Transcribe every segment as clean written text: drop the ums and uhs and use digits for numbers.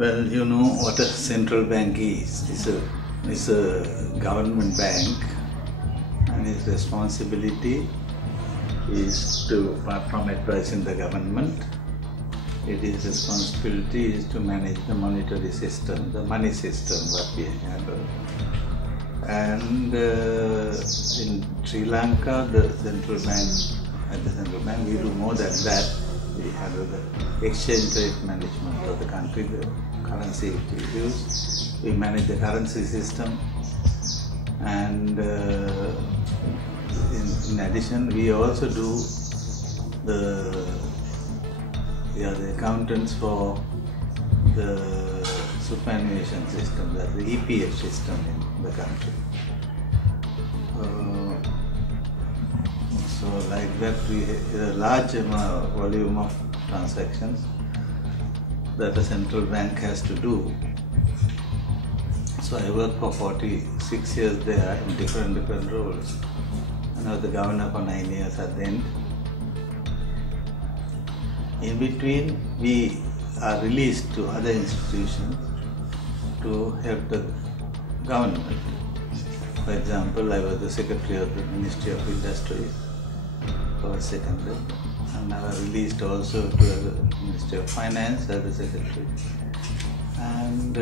Well, you know what a central bank is. It's a government bank, and its responsibility is to, apart from advising the government, its responsibility is to manage the monetary system, the money system, what we handle. And in Sri Lanka, at the central bank, we do more than that. We handle the exchange rate management of the country, the currency which we use. We manage the currency system, and in addition, we also do the accountants for the superannuation system, that's the EPF system in the country. So like that, we have a large volume of transactions that a central bank has to do. So I worked for 46 years there in different roles, and I was the governor for 9 years at the end. In between, we are released to other institutions to help the government. For example, I was the secretary of the Ministry of Industry for a second, and I was released also to the Ministry of Finance as the secretary, and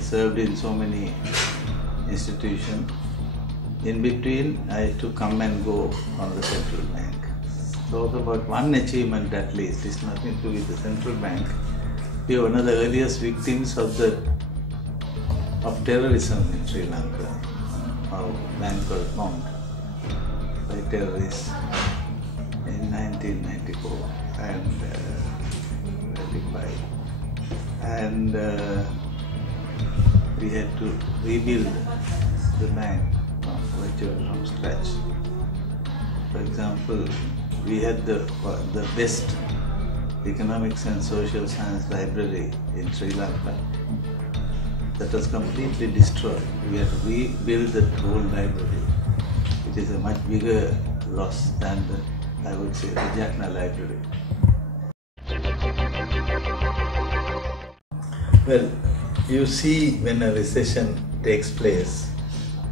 served in so many institutions. In between, I had to come and go from the central bank. So about one achievement at least, is nothing to do with the central bank. We are one of the earliest victims of terrorism in Sri Lanka. Our bank was bombed by terrorists in 1994 and 95, and we had to rebuild the bank virtually from scratch. For example, we had the best economics and social science library in Sri Lanka. That was completely destroyed. We had to rebuild the whole library. It is a much bigger loss than I would say, the Jaffna library. Well, you see when a recession takes place,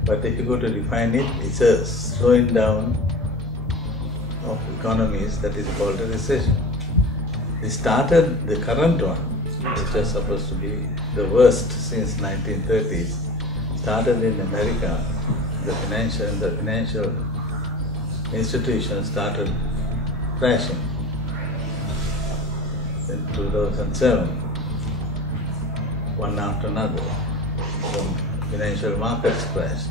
but if you go to define it, it's a slowing down of economies that is called a recession. It started, the current one, which was supposed to be the worst since 1930s, started in America. The financial institutions started crashing in 2007, one after another. The financial markets crashed,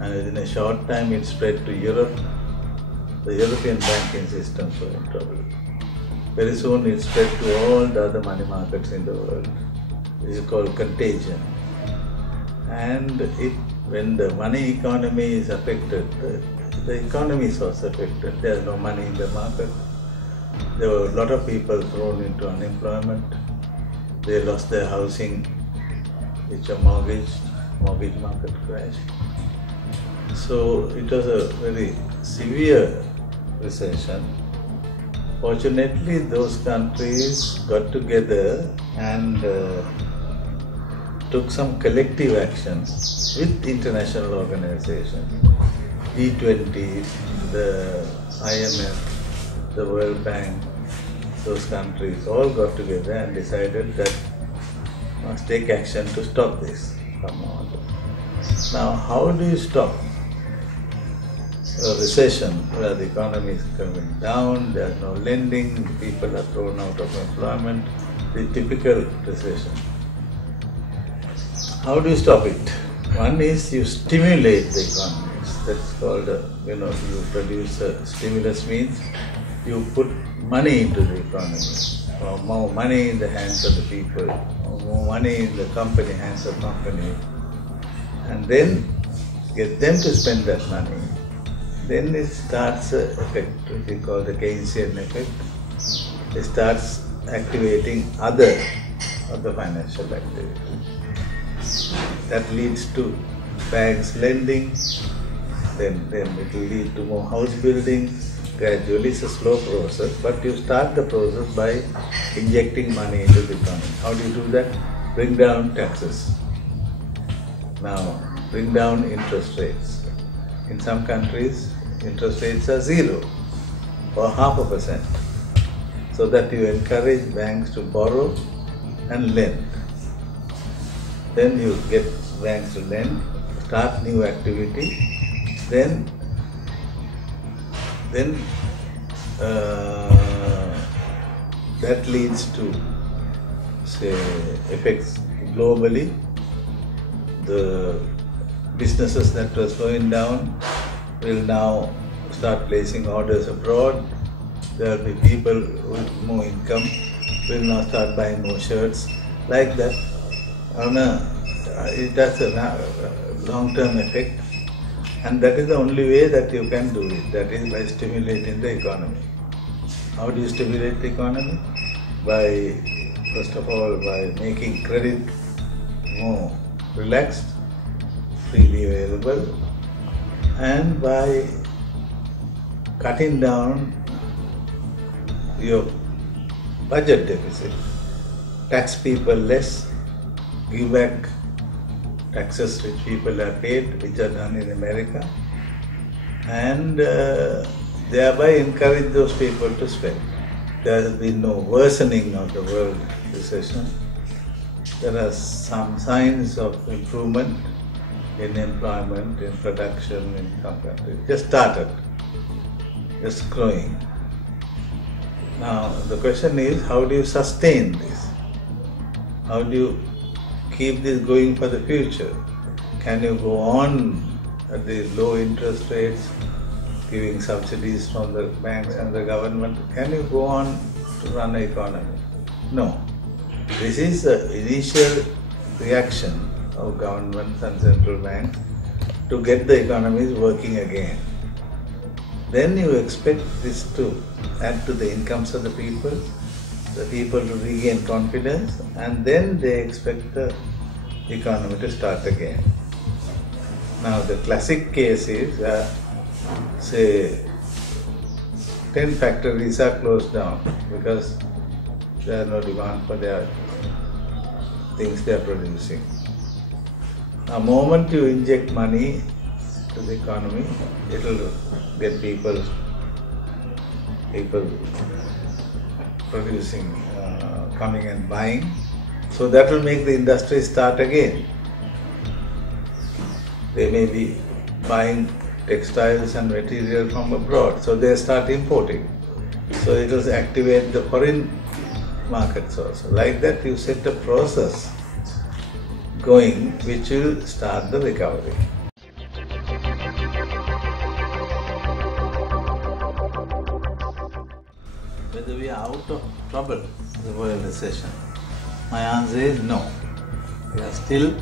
and within a short time it spread to Europe. The European banking systems were in trouble. Very soon it spread to all the other money markets in the world. This is called contagion. And when the money economy is affected, the economy is also affected. There is no money in the market. There were a lot of people thrown into unemployment. They lost their housing, which are mortgaged. Mortgage market crashed. So it was a very severe recession. Fortunately, those countries got together and took some collective actions with international organizations. G20, the IMF, the World Bank, those countries all got together and decided that must take action to stop this. Now, how do you stop a recession where the economy is coming down, there is no lending, people are thrown out of employment, the typical recession? How do you stop it? One is you stimulate the economies. That's called, you produce a stimulus means you put money into the economy, or more money in the hands of the people, or more money in the hands of company, and then get them to spend that money. Then it starts an effect, which we call the Keynesian effect. It starts activating other financial activity. That leads to banks lending, then it will lead to more house building, gradually. It's a slow process, but you start the process by injecting money into the economy. How do you do that? Bring down taxes. Now, bring down interest rates. In some countries, interest rates are 0 or 0.5%, so that you encourage banks to borrow and lend. Then you get banks to lend, start new activity, then that leads to, say, effects globally. The businesses that were slowing down will now start placing orders abroad. There will be people with more income will now start buying more shirts. Like that, it has a long-term effect, and that is the only way that you can do it. That is by stimulating the economy. How do you stimulate the economy? By, first of all, by making credit more relaxed, freely available, and by cutting down your budget deficit. Tax people less, give back taxes which people have paid, which are done in America, and thereby encourage those people to spend. There has been no worsening of the world recession. There are some signs of improvement in employment, in production in some countries. Just started, just growing. Now the question is, how do you sustain this? How do you keep this going for the future? Can you go on at these low interest rates, giving subsidies from the banks and the government? Can you go on to run an economy? No. This is the initial reaction of governments and central banks to get the economies working again. Then you expect this to add to the incomes of the people to regain confidence, and then they expect the economy to start again. Now the classic case is, say, 10 factories are closed down because there is no demand for their things they are producing. The moment you inject money to the economy, it will get people producing, coming and buying. So that will make the industry start again. They may be buying textiles and material from abroad, so they start importing. So it will activate the foreign markets also. Like that, you set a process going which will start the recovery. Whether we are out of trouble, the world recession, my answer is no. We are still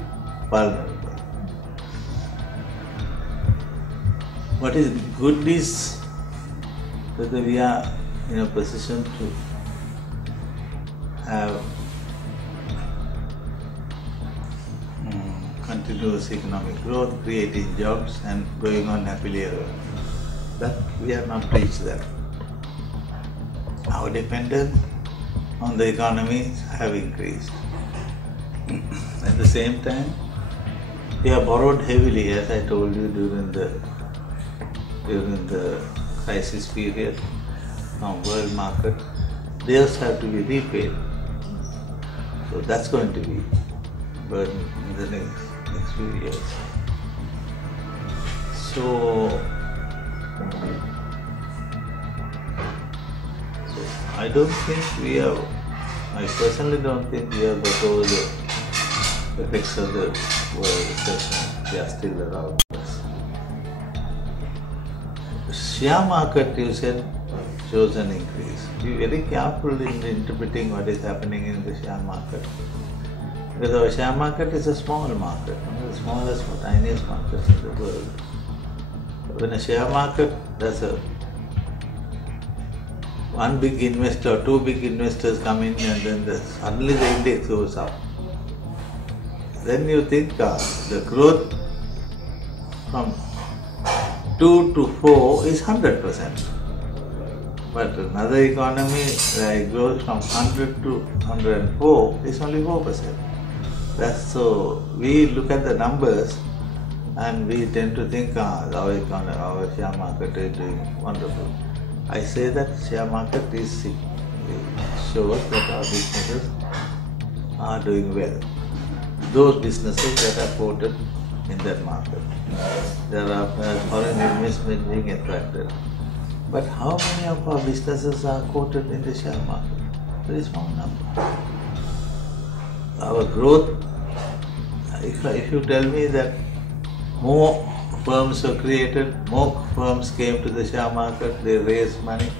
vulnerable. What is good is whether we are in a position to have continuous economic growth, creating jobs and going on happily ever. But we have not reached that. Our dependence on the economy have increased. At the same time, we have borrowed heavily, as I told you, during the crisis period from world market. Theirs have to be repaid. So that's going to be burden in the next few years. So I don't think I personally don't think we have got over the effects of the world recession. They are still around us. Share market, you said, shows an increase. Be very careful in interpreting what is happening in the share market. Because our share market is a small market, one of the smallest, tiniest markets in the world. When a share market does one big investor, two big investors come in, and then suddenly the index goes up. Then you think the growth from 2 to 4 is 100%. But another economy where it grows from 100 to 104 is only 4%. So we look at the numbers and we tend to think our economy, our share market is doing wonderful. I say that share market shows that our businesses are doing well. Those businesses that are quoted in that market. There are foreign investment being attracted. But how many of our businesses are quoted in the share market? Very small number. Our growth, if you tell me that more firms were created, more firms came to the share market, they raised money,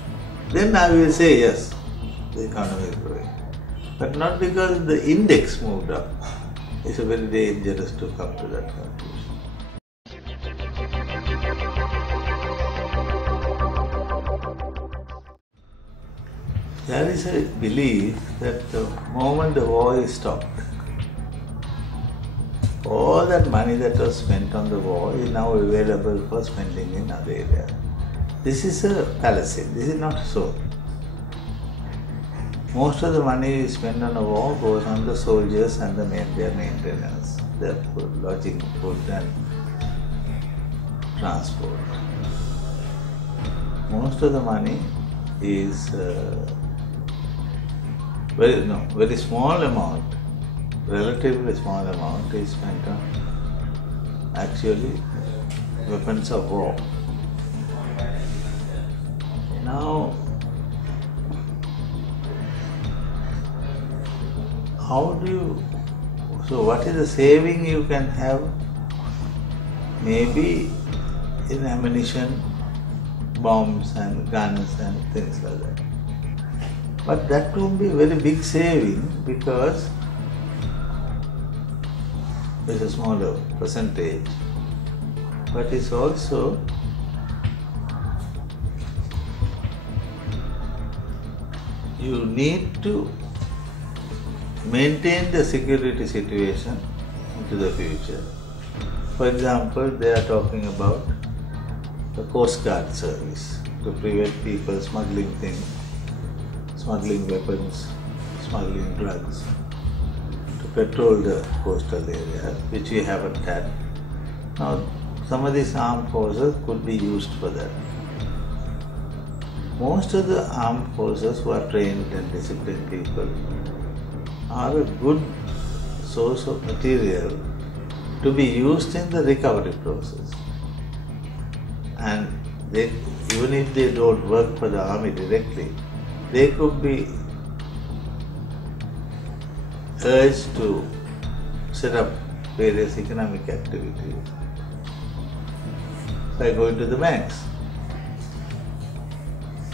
then I will say yes, the economy is growing. But not because the index moved up. It's very dangerous to come to that conclusion. There is a belief that the moment the war is stopped, all that money that was spent on the war is now available for spending in other areas. This is a fallacy. This is not so. Most of the money spent on a war goes on the soldiers and their maintenance, their food, lodging, food and transport. Most of the money is very small amount, relatively small amount is spent on actually weapons of war. Now, so what is the saving you can have? Maybe in ammunition, bombs and guns and things like that. But that won't be a very big saving because it's a smaller percentage. But it's also you need to maintain the security situation into the future. For example, they are talking about the Coast Guard service to prevent people smuggling things, smuggling weapons, smuggling drugs, to patrol the coastal area, which we haven't had. Now, some of these armed forces could be used for that. Most of the armed forces who are trained and disciplined people are a good source of material to be used in the recovery process. And even if they don't work for the army directly, they could be urged to set up various economic activities by going to the banks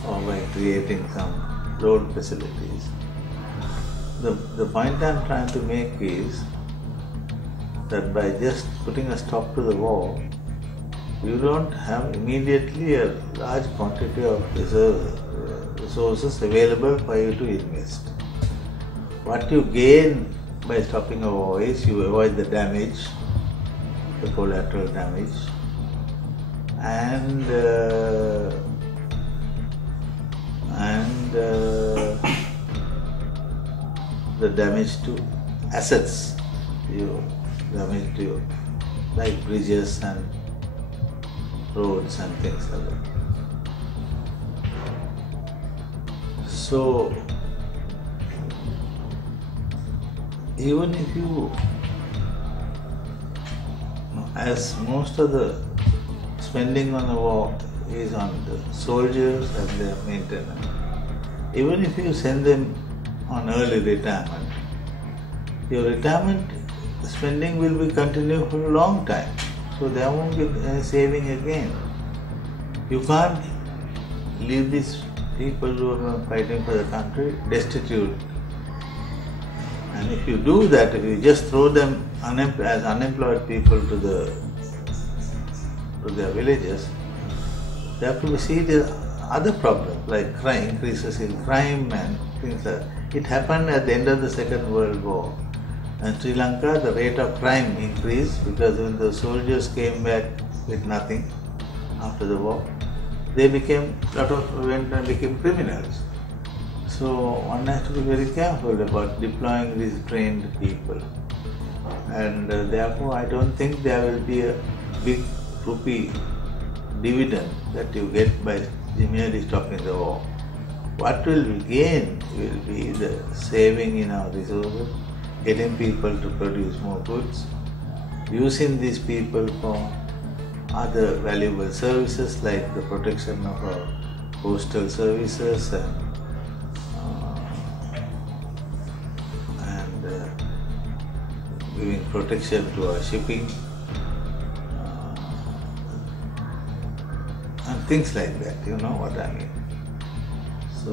or by creating some loan facilities. The point I'm trying to make is that by just putting a stop to the war, you don't have immediately a large quantity of resources available for you to invest. What you gain by stopping a war is you avoid the damage, the collateral damage, and the damage to assets, damage to like bridges and roads and things like that. So, even if you, as most of the spending on the war is on the soldiers and their maintenance, even if you send them on early retirement, your retirement spending will be continued for a long time. So there won't be any saving again. You can't leave these people who are fighting for the country destitute. And if you do that, if you just throw them as unemployed people to their villages, there have to be serious other problems like crime, increases in crime and things like that. It happened at the end of the Second World War. In Sri Lanka, the rate of crime increased because when the soldiers came back with nothing after the war, they went and became criminals. So one has to be very careful about deploying these trained people. And therefore I don't think there will be a big rupee dividend that you get by merely stopping the war. What will we gain will be the saving in our resources, getting people to produce more goods, using these people for other valuable services like the protection of our postal services and giving protection to our shipping and things like that, you know what I mean. So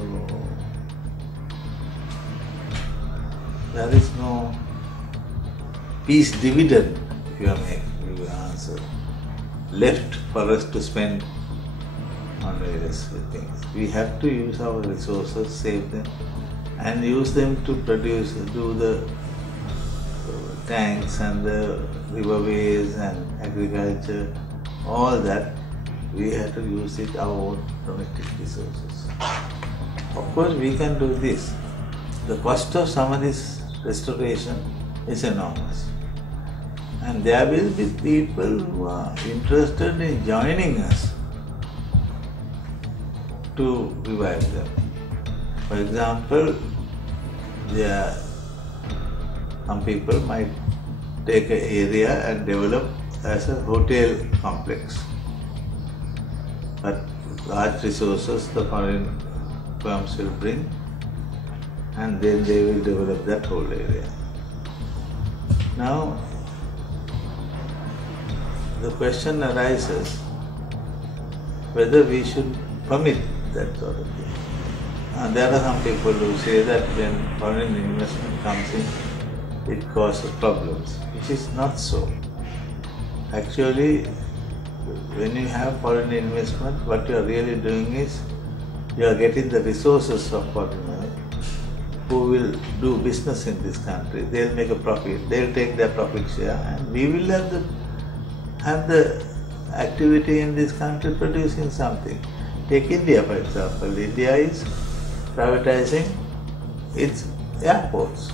there is no peace dividend, if you may answer, left for us to spend on various things. We have to use our resources, save them, and use them to do the tanks and the riverways and agriculture, all that. We have to use our own domestic resources. Of course, we can do this. The cost of some of this restoration is enormous. And there will be people who are interested in joining us to revive them. For example, some people might take an area and develop as a hotel complex. But large resources the foreign firms will bring, and then they will develop that whole area. Now, the question arises whether we should permit that sort of thing. And there are some people who say that when foreign investment comes in, it causes problems, which is not so. Actually, when you have foreign investment, what you are really doing is you are getting the resources of foreigners who will do business in this country. They'll make a profit, they'll take their profit share, and we will have the activity in this country producing something. Take India, for example. India is privatizing its airports.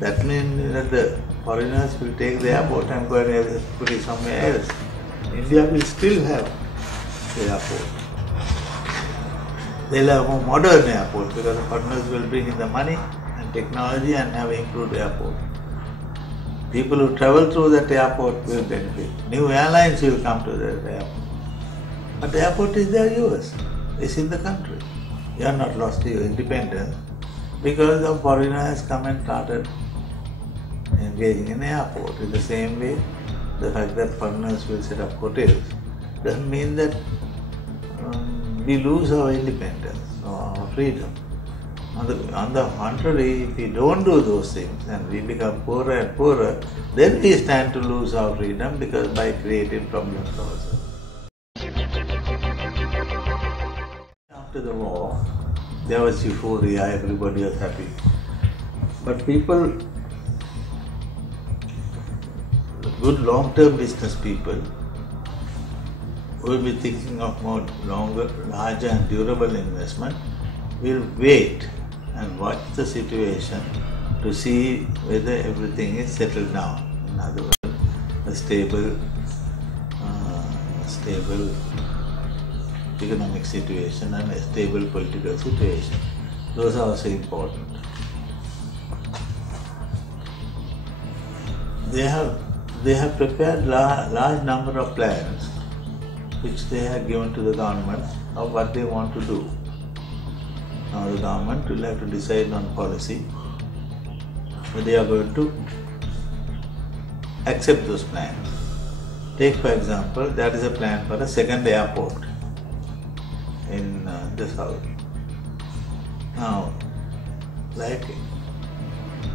That means that the foreigners will take the airport and go and put it somewhere else. India will still have the airport. They'll have a more modern airport because the foreigners will bring in the money and technology and have improved airport. People who travel through that airport will benefit. New airlines will come to that airport. But the airport is there, yours. It's in the country. You are not lost to your independence because the foreigners come and started engaging in the airport. In the same way, the fact that foreigners will set up hotels doesn't mean that we lose our independence or our freedom. On the contrary, if we don't do those things and we become poorer and poorer, then we stand to lose our freedom because by creating problems for ourselves. After the war, there was euphoria, everybody was happy. But people, good long-term business people, will be thinking of more longer, larger and durable investment, will wait and watch the situation to see whether everything is settled down. In other words, a stable economic situation and a stable political situation. Those are also important. They have prepared large number of plans which they have given to the government of what they want to do. Now the government will have to decide on policy whether they are going to accept those plans. Take for example, there is a plan for a second airport in the south. Now,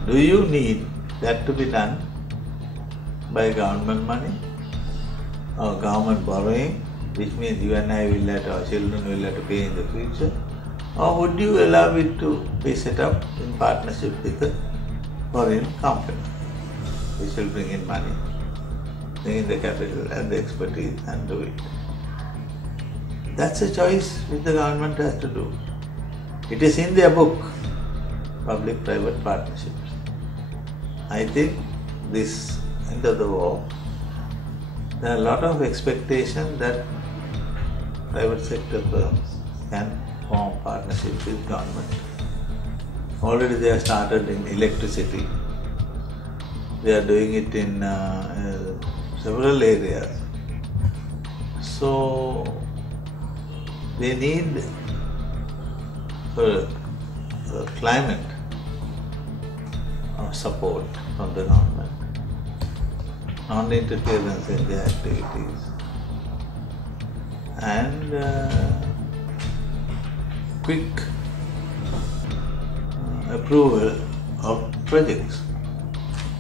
do you need that to be done by government money or government borrowing, which means you and I will let our children will have to pay in the future? Or would you allow it to be set up in partnership with a foreign company, which will bring in money, bring in the capital and the expertise and do it? That's a choice which the government has to do. It is in their book, public-private partnerships. I think this end of the war, there are a lot of expectation that private sector firms can form partnerships with government. Already they have started in electricity. They are doing it in several areas. So they need a climate of support from the government, non-interference in their activities, and quick approval of projects.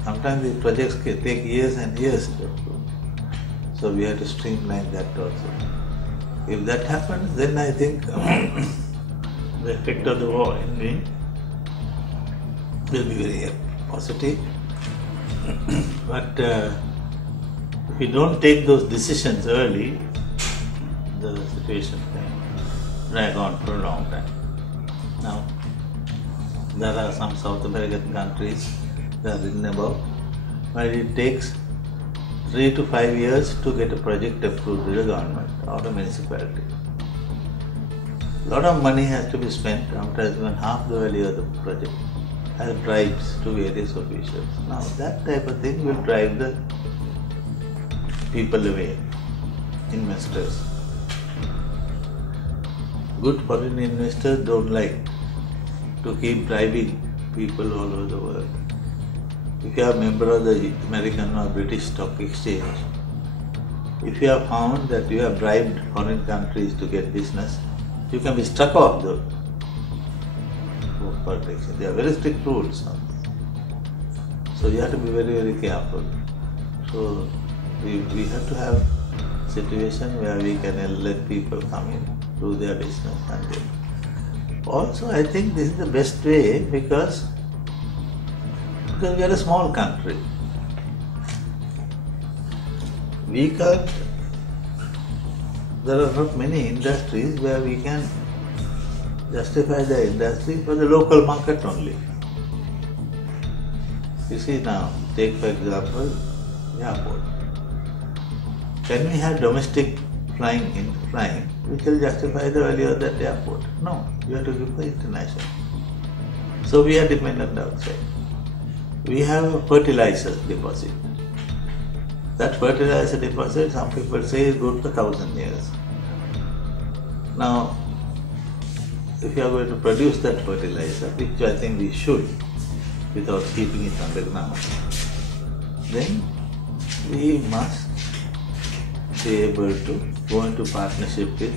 Sometimes these projects can take years and years to approve. So we have to streamline that also. If that happens, then I think the effect of the war in me will be very positive. But if we don't take those decisions early, the situation can drag on for a long time. Now, there are some South American countries that are written about where it takes 3 to 5 years to get a project approved with the government or the municipality. A lot of money has to be spent, sometimes even half the value of the project, as bribes to various officials. Now that type of thing will drive the people away, investors. Good foreign investors don't like to keep bribing people all over the world. If you are a member of the American or British Stock Exchange, if you have found that you have bribed foreign countries to get business, you can be struck off the protection. There are very strict rules on this. So you have to be very, very careful. So we have to have a situation where we can let people come in, do their business, and then. Also, I think this is the best way because we are a small country. We can't, there are not many industries where we can justify the industry for the local market only. You see now, take for example, airport. Can we have domestic flying, which will justify the value of that airport? No, you have to give for international. So we are dependent outside. We have a fertilizer deposit. That fertilizer deposit, some people say, is good for 1,000 years. Now, if you are going to produce that fertilizer, which I think we should, without keeping it underground, then we must be able to go into partnership with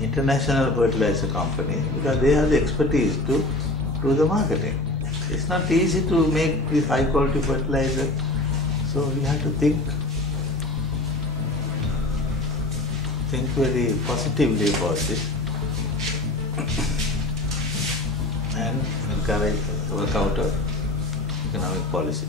international fertilizer companies because they have the expertise to do the marketing. It's not easy to make this high quality fertilizer, so we have to think very positively about this and encourage work out of economic policy.